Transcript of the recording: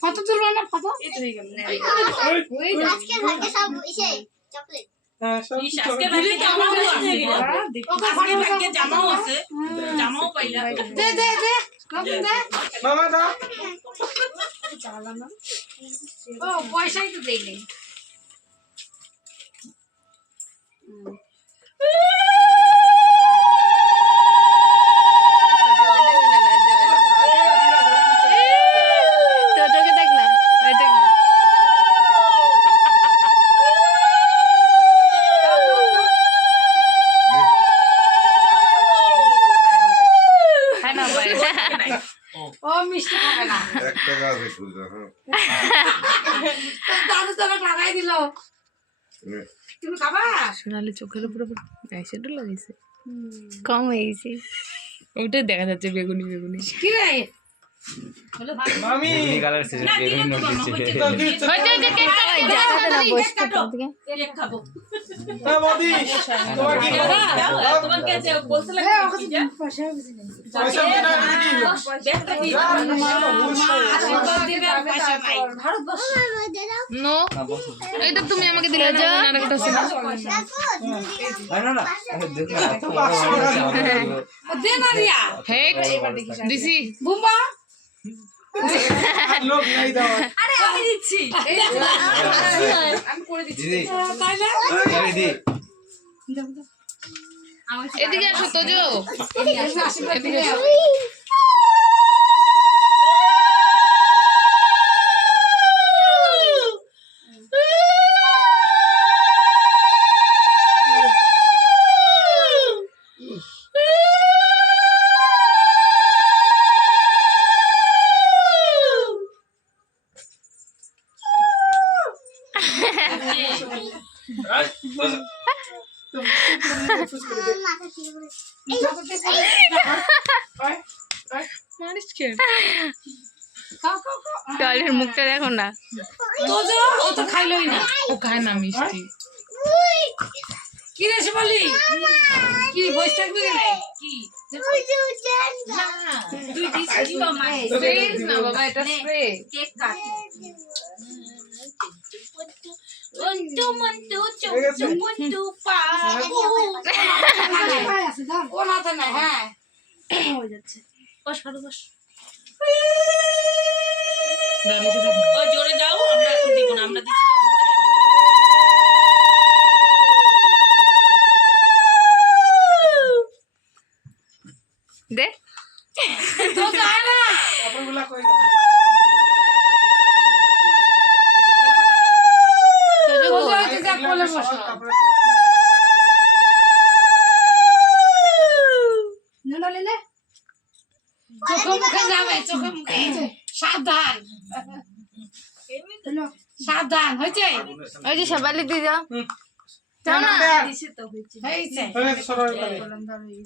photo তুলবো না photo পয়সাই তো দেই নেই ও মিষ্টি খাবে না একটা গাছ একটু দাদু তোকে টাকাই দিল তুমি খাবা সোনালি চোখের উপরে আইশ্যাডো লাগাইছে কম হয়ে গেছে ওটাই দেখা যাচ্ছে বেগুনি বেগুনি কি রে মামি বেগুনি কালার সে বেগুনি নড়ছে হইছে যে কেক জায়গাতে না বসতে থেকে কেক খাবো হ্যাঁ বদি তোমার কি তোমার কে যে বলতে লাগে কি যে পয়সা বুঝি না পয়সা না দিদি ব্যাগটা দি আশীর্বাদ দিবে পয়সা নাই ভারতবর্ষ নো এটা তুমি আমাকে দিলে যা আরেকটা ছিল না না দেখো দে না রিয়া হেক দিছি বুম্বা লোক নাই দাও আরে আমি দিচ্ছি আমি করে দিচ্ছি দিদি তাই না আরে দি এদিকে আসো তোজো আশীর্বাদ দিবে টয়লের মুখটা দেখো না তো যে ও তো খাইলই না ও খায় না মিষ্টি কি রে শিবালি কি বসে থাকবি না কি না তুই দিছিস তো মাই প্লিজ না বাবা এটা spray cake cut Montu Montu চুমুন্টু পাবু ও মাথা নাই হ্যাঁ হয়ে যাচ্ছে বস খাদু বস দাঁড়িয়ে থাকো ও জোরে যাও আমরা এখন দিব না আমরা দিছি দে তো যায় না কাপড়গুলা কই তোজো তো যায় তো যা কোলে বসো নুনা লে চোখে মুখে যাবে চোখে মুখে সাবধান সাবধান হয়েছে ওই যে সবাই দিয়ে যাও যাও না দিছি তো হইছে হয়েছে সরাই